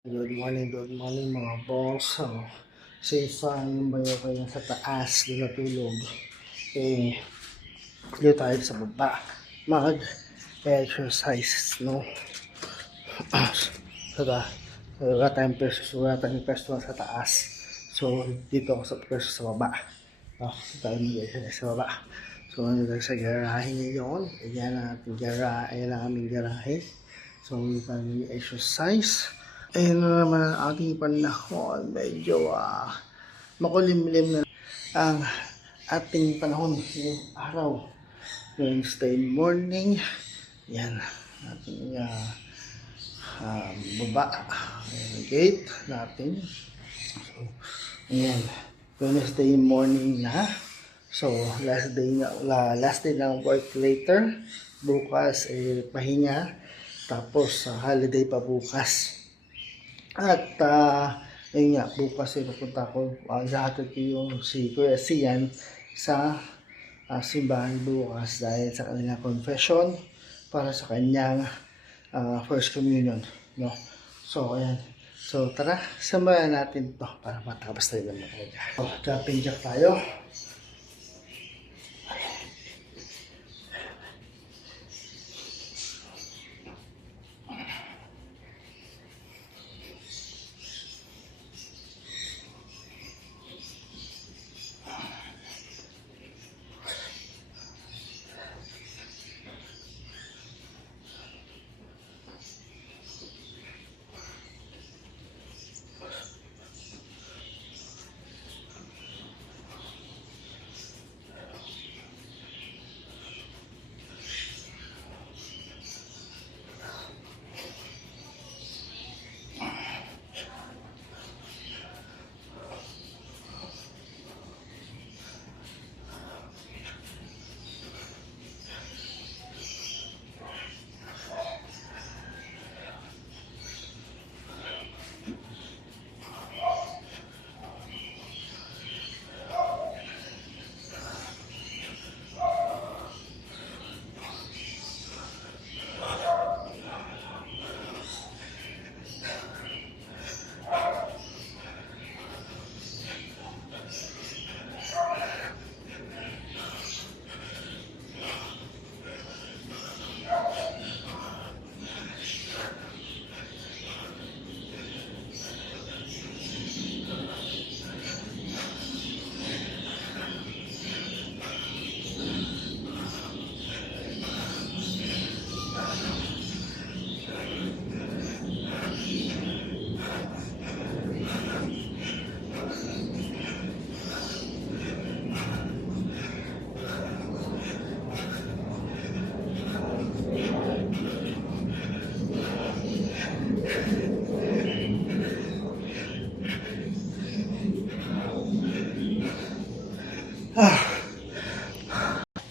Good morning mga boss. Safe yung bayo kayo sa taas, di natulog. Dito tayo sa baba. Mag-exercise, no? Wala tayong pwesto sa taas. So, dito ako sa pwesto sa baba. Dito tayo mag-exercise sa baba. So, ano tayo sa garahe ngayon? Ayan ang aming garahe. So, dito tayo mag-exercise. Ayun na naman ang ating panahon. Medyo makulimlim na ang ating panahon ngayong araw. Wednesday morning. Yan. Ating baba. Ayan, gate natin. So, ayan. Wednesday morning na. So, last day ng work later. Bukas, pahinga. Tapos, holiday pa bukas. At ayun nga, bukas pupunta ko, ihahatid ko yung si Kuya Sian sa simbahan bukas dahil sa kanyang confession para sa kanyang first communion, no? So ayan, so tara, samahan natin to para matapos tayo ng mga. So, jumping jack tayo.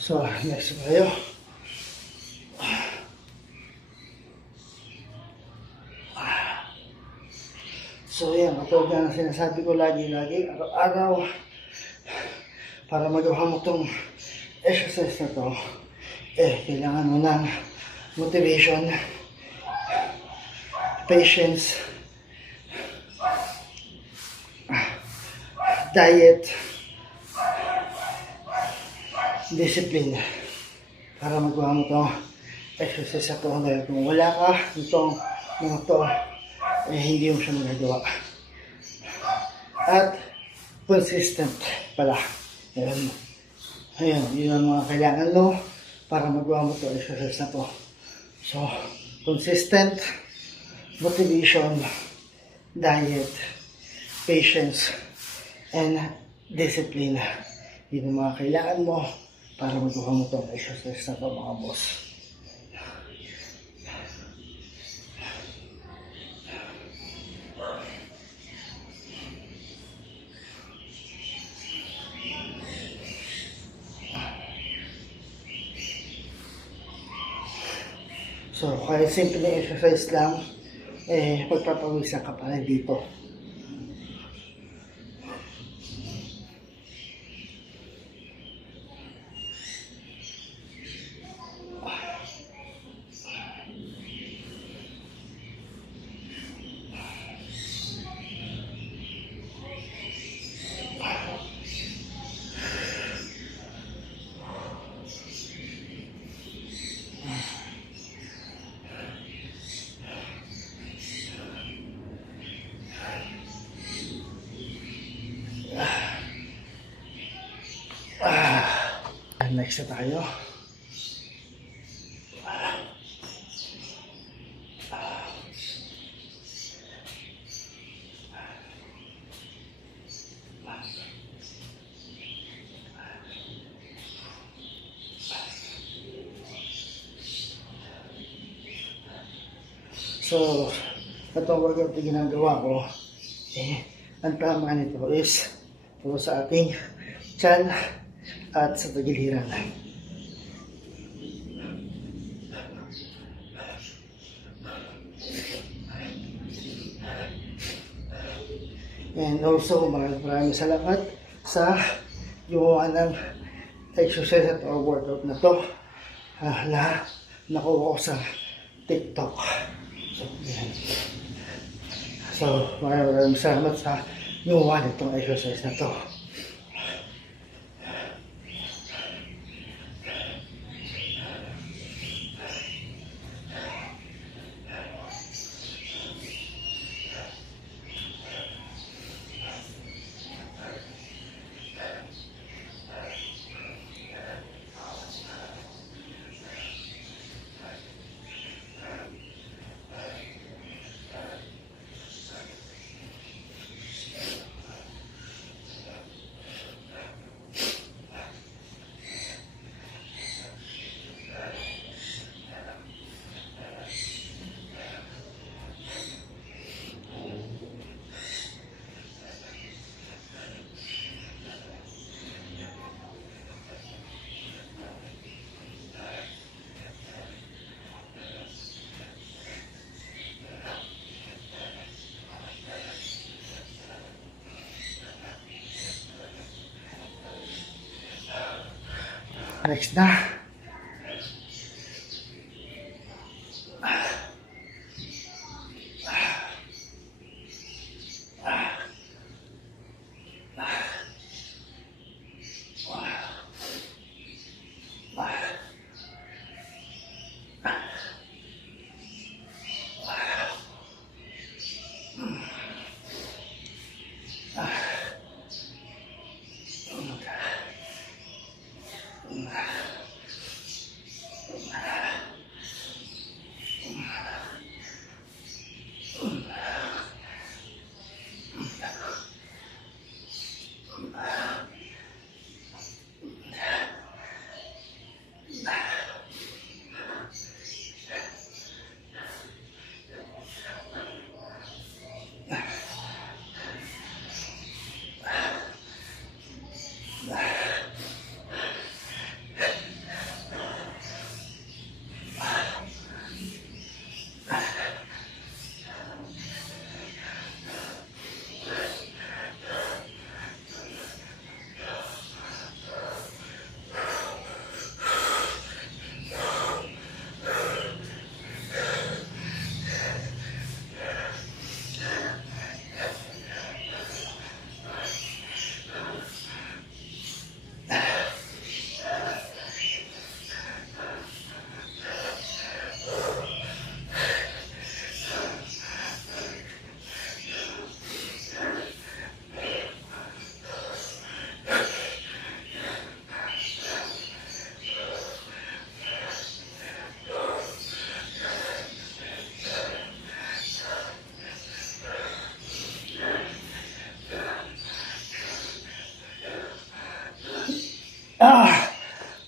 So, next tayo. So, yan. Ito ang sinasabi ko lagi, araw-araw. Para magawa mo itong exercise na to, kailangan mo ng motivation, patience, diet, discipline para magawa mo itong exercise na to. Dahil kung wala ka itong mga to, hindi mo siya magagawa. At consistent pala. Ayan, yun ang mga kailangan mo para magawa mo itong exercise na to. So, consistent, motivation, diet, patience, and discipline. Yun ang mga kailangan mo para magawa mo itong exercise na ito, mga boss. So, kahit simple na exercise lang, magpapawisan ka pa rin dito. Next na tayo. So, itong workout na ginagawa ko, ang tama nito is ito sa ating tiyan at sa tagiliran. And also, maraming salamat sa gumawa ng exercise at or workout na to na nakuha ko sa TikTok. So, maraming salamat sa gumawa nitong exercise na to. Next na.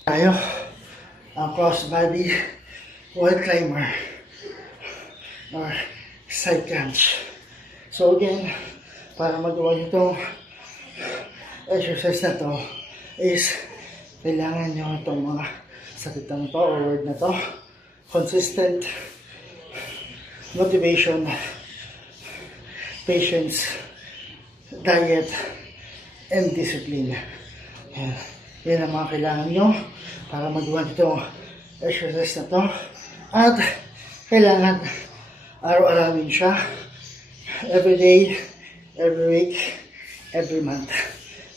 Tayo ang crossbody wall climber or side crunch. So again, para magawa nyo itong exercise na to is kailangan nyo itong mga salitang to or word na to: consistent, motivation, patience, diet, and discipline. Yan ang mga kailangan nyo para magawa itong exercise na to. At kailangan araw-arawin siya. Every day, every week, every month.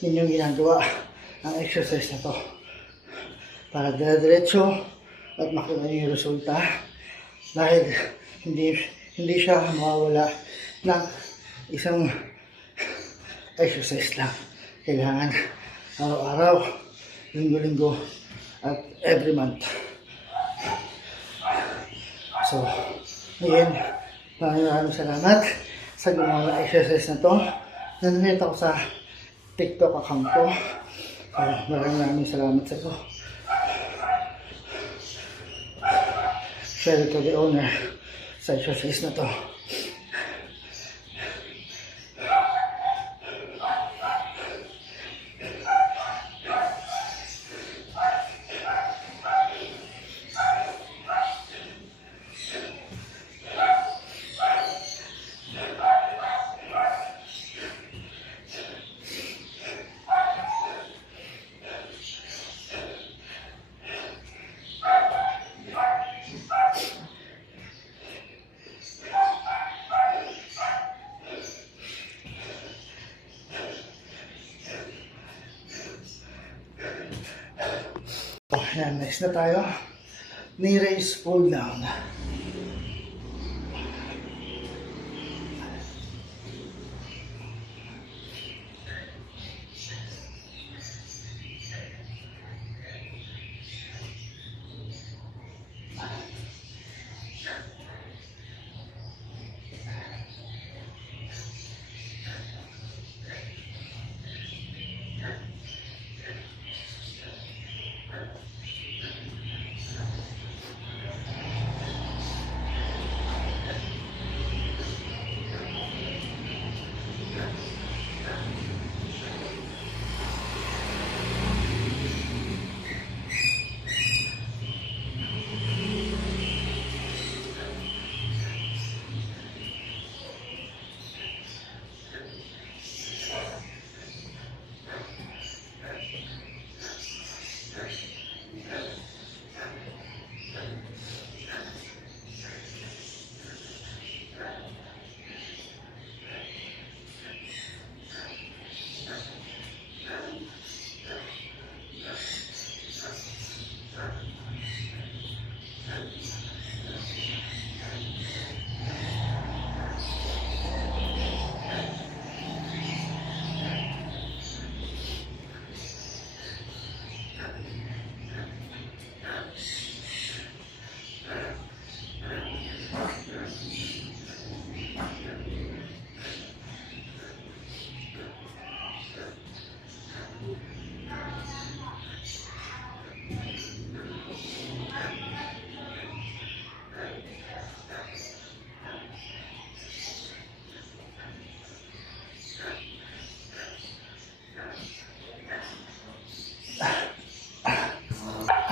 Yun yung ginagawa ang exercise na to. Para dire-diretso at makita nyo yung resulta. Dahil hindi siya mawawala ng isang exercise lang. Kailangan araw-araw, linggo-linggo, at every month. So, ngayon, maraming salamat sa gumawa ng exercise na to. Nanonood ako sa TikTok account ko. So, maraming salamat sa ito. Share to the owner sa exercise na to. Ayan, next na tayo. Knee raise, pull down.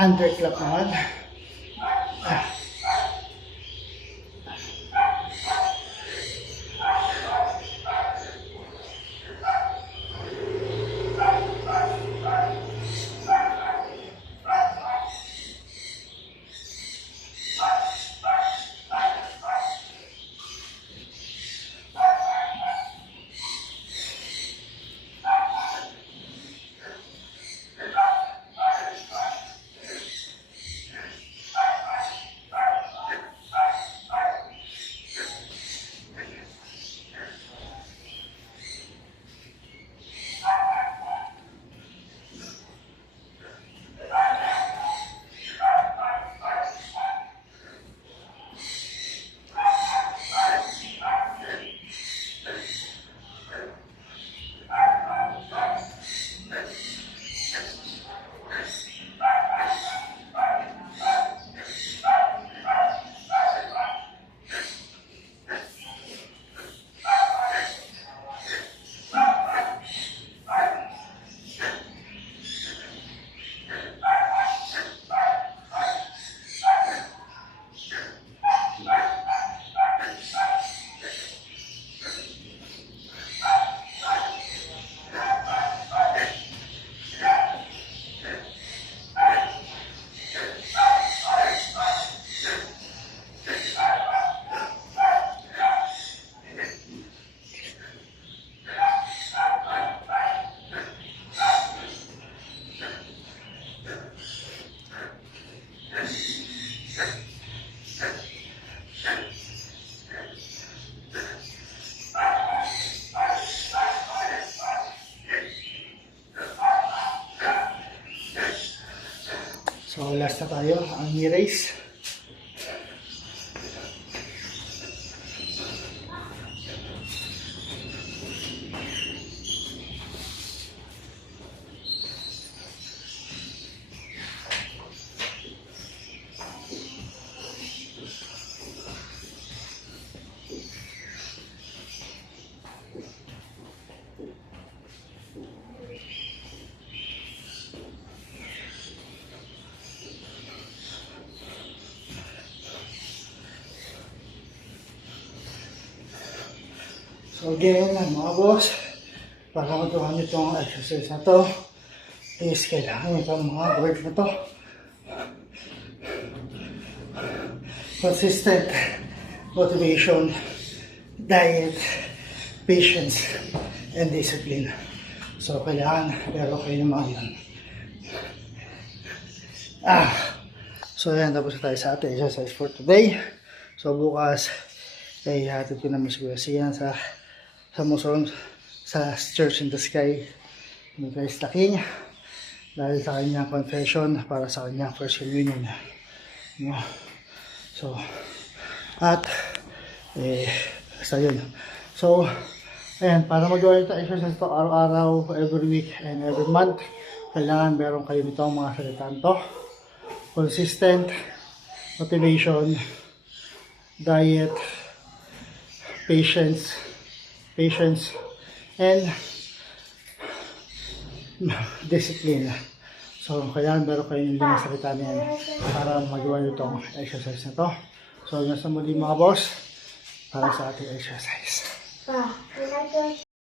Underclap naman. So, last na tayo, ang knee raise. So again, mga boss, para matuhan nyo itong exercise na to, is kailangan itong mga work na to. Consistent motivation, diet, patience, and discipline. So kailangan meron kayo ng mga yun. So yan, tapos tayo sa ating exercise for today. So bukas, ay hatid ko naman si Kuya Sian sa Muson sa Church in the Sky ni Christ the King dahil sa kanyang confession para sa kanyang first communion. So at basta yun. So ayan, para magawa ito exercise to araw-araw, every week and every month, kailangan meron kayo nitong mga salitaan to: consistent motivation, diet, patience, and discipline. So, kailangan meron kayo yung mga salita na yan para magawa nyo itong exercise na to. So, nasa muli mga boss para sa ating exercise.